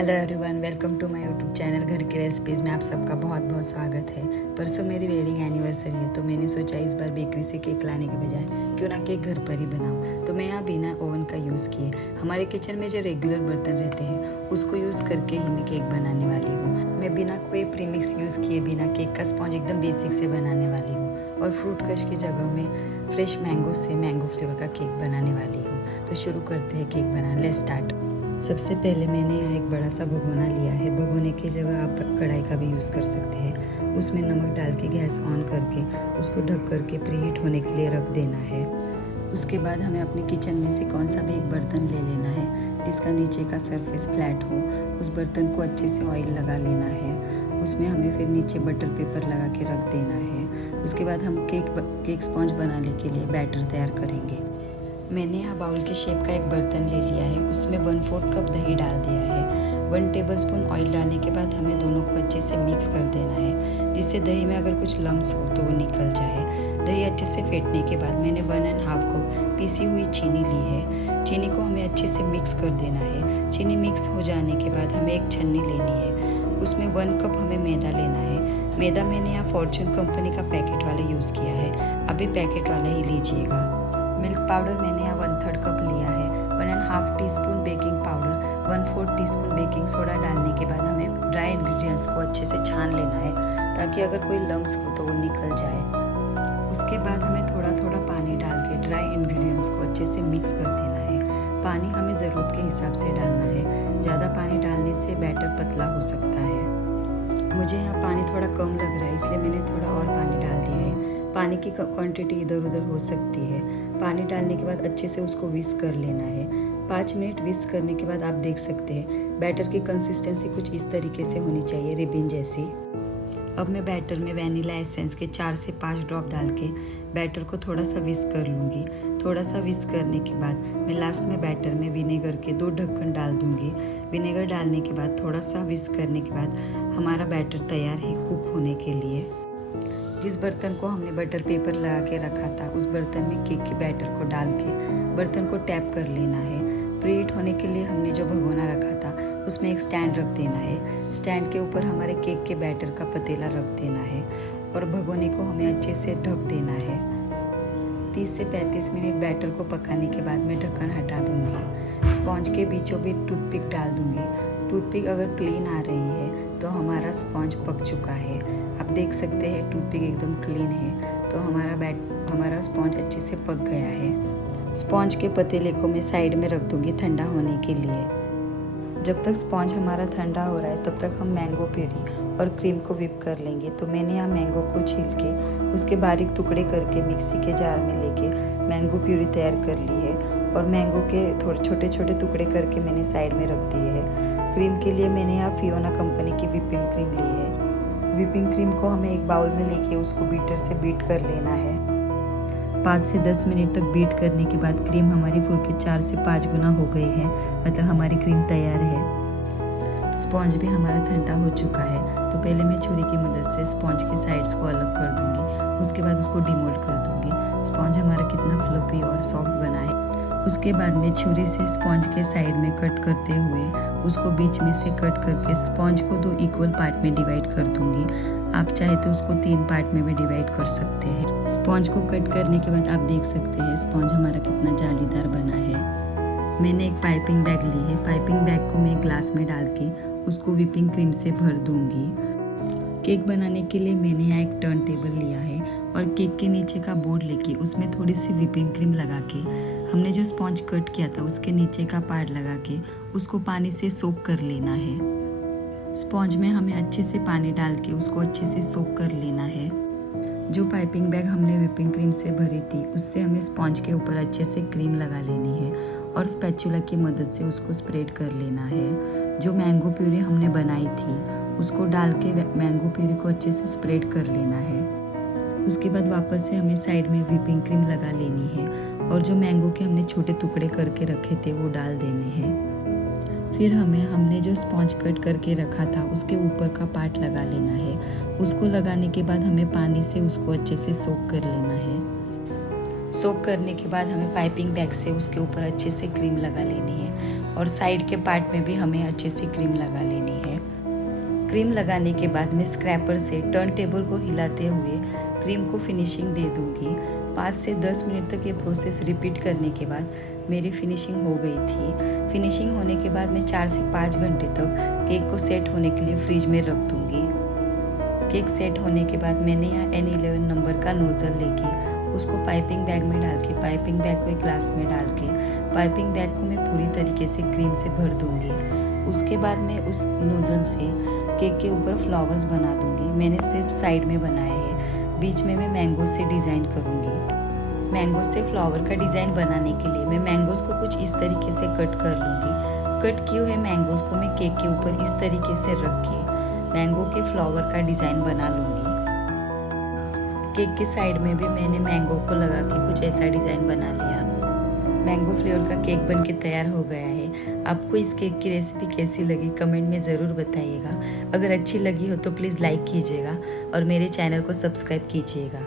Hello everyone, welcome to my YouTube channel घर की recipes में आप सबका बहुत बहुत स्वागत है। परसों मेरी वेडिंग एनिवर्सरी है, तो मैंने सोचा इस बार बेकरी से केक लाने के बजाय क्यों ना केक घर पर ही बनाऊं। तो मैं यहाँ बिना ओवन का यूज़ किए हमारे किचन में जो रेगुलर बर्तन रहते हैं उसको यूज़ करके ही मैं केक बनाने वाली हूँ। मैं बिना कोई प्रीमिक्स यूज़ किए बिना केक का स्पॉन्ज एकदम बेसिक से बनाने वाली हूँ और फ्रूट क्रश की जगह में फ्रेश मैंगो से मैंगो फ्लेवर का केक बनाने वाली हूँ। तो शुरू करते हैं केक बनाना। Let's start. सबसे पहले मैंने यहाँ एक बड़ा सा भगोना लिया है। भगोने की जगह आप कढ़ाई का भी यूज़ कर सकते हैं। उसमें नमक डाल के गैस ऑन करके उसको ढक करके प्रीहीट होने के लिए रख देना है। उसके बाद हमें अपने किचन में से कौन सा भी एक बर्तन ले लेना है जिसका नीचे का सरफेस फ्लैट हो। उस बर्तन को अच्छे से ऑयल लगा लेना है। उसमें हमें फिर नीचे बटर पेपर लगा के रख देना है। उसके बाद हम केक स्पॉन्ज बनाने के लिए बैटर तैयार करेंगे। मैंने यहाँ बाउल के शेप का एक बर्तन ले लिया है। उसमें 1/4 कप दही डाल दिया है। 1 टेबलस्पून ऑयल डालने के बाद हमें दोनों को अच्छे से मिक्स कर देना है, जिससे दही में अगर कुछ लम्स हो तो वो निकल जाए। दही अच्छे से फेंटने के बाद मैंने 1.5 कप पीसी हुई चीनी ली है। चीनी को हमें अच्छे से मिक्स कर देना है। चीनी मिक्स हो जाने के बाद हमें एक छन्नी लेनी है। उसमें 1 कप हमें मैदा लेना है। मैदा मैंने यहाँ फॉर्चून कंपनी का पैकेट वाला यूज़ किया है, आप भी पैकेट वाला ही लीजिएगा। मिल्क पाउडर मैंने यहाँ 1/3 कप लिया है। 1.5 teaspoon baking powder, 1/4 teaspoon baking soda डालने के बाद हमें ड्राई इंग्रेडिएंट्स को अच्छे से छान लेना है ताकि अगर कोई लम्स हो तो वो निकल जाए। उसके बाद हमें थोड़ा थोड़ा पानी डाल के ड्राई इंग्रेडिएंट्स को अच्छे से मिक्स कर देना है। पानी हमें ज़रूरत के हिसाब से डालना है। ज़्यादा पानी डालने से बैटर पतला हो सकता है। मुझे यहाँ पानी थोड़ा कम लग रहा है, इसलिए मैंने थोड़ा और पानी डाल दिया है। पानी की क्वांटिटी इधर उधर हो सकती है। पानी डालने के बाद अच्छे से उसको विस्क कर लेना है। 5 मिनट विस्क करने के बाद आप देख सकते हैं बैटर की कंसिस्टेंसी कुछ इस तरीके से होनी चाहिए, रिबन जैसी। अब मैं बैटर में वैनिला एसेंस के 4 से 5 ड्रॉप डाल के बैटर को थोड़ा सा विस्क कर लूँगी। थोड़ा सा विस्क करने के बाद मैं लास्ट में बैटर में विनेगर के 2 ढक्कन डाल दूँगी। विनेगर डालने के बाद थोड़ा सा विस्क करने के बाद हमारा बैटर तैयार है कुक होने के लिए। जिस बर्तन को हमने बटर पेपर लगा के रखा था उस बर्तन में केक के बैटर को डाल के बर्तन को टैप कर लेना है। प्रीहीट होने के लिए हमने जो भगोना रखा था उसमें एक स्टैंड रख देना है। स्टैंड के ऊपर हमारे केक के बैटर का पतीला रख देना है और भगोने को हमें अच्छे से ढक देना है। 30 से 35 मिनट बैटर को पकाने के बाद मैं ढक्कन हटा दूंगी। स्पॉन्ज के बीचों बीच टूथपिक डाल दूंगी। टूथपिक अगर क्लीन आ रही है तो हमारा स्पॉन्ज पक चुका है। आप देख सकते हैं टूथपिक एकदम क्लीन है, तो हमारा स्पॉन्ज अच्छे से पक गया है। स्पॉन्ज के पतीले को मैं साइड में रख दूंगी ठंडा होने के लिए। जब तक स्पॉन्ज हमारा ठंडा हो रहा है तब तक हम मैंगो प्यूरी और क्रीम को व्हिप कर लेंगे। तो मैंने यहाँ मैंगो को छील के उसके बारीक टुकड़े करके मिक्सी के जार में लेके मैंगो प्यूरी तैयार कर ली है और मैंगो के थोड़े छोटे छोटे टुकड़े करके मैंने साइड में रख दिए हैं। क्रीम के लिए मैंने यहाँ फियोना कंपनी की व्हिपिंग क्रीम ली है। व्हिपिंग क्रीम को हमें एक बाउल में लेके उसको बीटर से बीट कर लेना है। 5 से 10 मिनट तक बीट करने के बाद क्रीम हमारी फुल के 4 से 5 गुना हो गई है, मतलब हमारी क्रीम तैयार है। स्पॉन्ज भी हमारा ठंडा हो चुका है, तो पहले मैं छुरी की मदद से स्पॉन्ज के साइड्स को अलग कर दूंगी। उसके बाद उसको डिमोल्ड कर दूंगी। स्पॉन्ज हमारा कितना फ्लफी और सॉफ्ट बना है। उसके बाद मैं छुरी से स्पॉन्ज के साइड में कट करते हुए उसको बीच में से कट करके स्पॉन्ज को 2 इक्वल पार्ट में डिवाइड कर दूंगी। आप चाहे तो उसको 3 पार्ट में भी डिवाइड कर सकते हैं। स्पॉन्ज को कट करने के बाद आप देख सकते हैं स्पॉन्ज हमारा कितना जालीदार बना है। मैंने एक पाइपिंग बैग ली है। पाइपिंग बैग को मैं ग्लास में डाल के उसको व्हिपिंग क्रीम से भर दूंगी। केक बनाने के लिए मैंने यहाँ एक टर्न टेबल लिया है और केक के नीचे का बोर्ड लेके उसमें थोड़ी सी व्हिपिंग क्रीम लगा के हमने जो स्पॉन्ज कट किया था उसके नीचे का पार्ट लगा के उसको पानी से सोक कर लेना है। स्पॉन्ज में हमें अच्छे से पानी डाल के उसको अच्छे से सोक कर लेना है। जो पाइपिंग बैग हमने व्हिपिंग क्रीम से भरी थी उससे हमें स्पॉन्ज के ऊपर अच्छे से क्रीम लगा लेनी है और स्पैचुला की मदद से उसको स्प्रेड कर लेना है। जो मैंगो प्यूरी हमने बनाई थी उसको डाल के मैंगो प्यूरी को अच्छे से स्प्रेड कर लेना है। उसके बाद वापस से हमें साइड में व्हिपिंग क्रीम लगा लेनी है और जो मैंगो के हमने छोटे टुकड़े करके रखे थे वो डाल देने हैं। फिर हमने जो स्पॉन्ज कट करके रखा था उसके ऊपर का पार्ट लगा लेना है। उसको लगाने के बाद हमें पानी से उसको अच्छे से सोक कर लेना है। सोक करने के बाद हमें पाइपिंग बैग से उसके ऊपर अच्छे से क्रीम लगा लेनी है और साइड के पार्ट में भी हमें अच्छे से क्रीम लगा लेनी है। क्रीम लगाने के बाद मैं स्क्रैपर से टर्न टेबल को हिलाते हुए क्रीम को फिनिशिंग दे दूंगी। 5 से 10 मिनट तक ये प्रोसेस रिपीट करने के बाद मेरी फिनिशिंग हो गई थी। फिनिशिंग होने के बाद मैं 4 से 5 घंटे तक केक को सेट होने के लिए फ्रिज में रख दूंगी। केक सेट होने के बाद मैंने यहाँ N11 नंबर का नोजल लेके उसको पाइपिंग बैग में डाल के पाइपिंग बैग को एक ग्लास में डाल के पाइपिंग बैग को मैं पूरी तरीके से क्रीम से भर दूंगी। उसके बाद मैं उस नोजल से केक के ऊपर फ्लावर्स बना दूंगी। मैंने सिर्फ साइड में बनाए हैं, बीच में मैं मैंगो से डिज़ाइन करूंगी। मैंगो से फ्लावर का डिज़ाइन बनाने के लिए मैं मैंगोज़ को कुछ इस तरीके से कट कर लूँगी। कट किए हुए मैंगोज़ को मैं केक के ऊपर इस तरीके से रख के मैंगो के फ्लावर का डिज़ाइन बना लूँगी। केक के साइड में भी मैंने मैंगो को लगा के कुछ ऐसा डिज़ाइन बना लिया। मैंगो फ्लेवर का केक बन के तैयार हो गया है। आपको इस केक की रेसिपी कैसी लगी कमेंट में ज़रूर बताइएगा। अगर अच्छी लगी हो तो प्लीज़ लाइक कीजिएगा और मेरे चैनल को सब्सक्राइब कीजिएगा।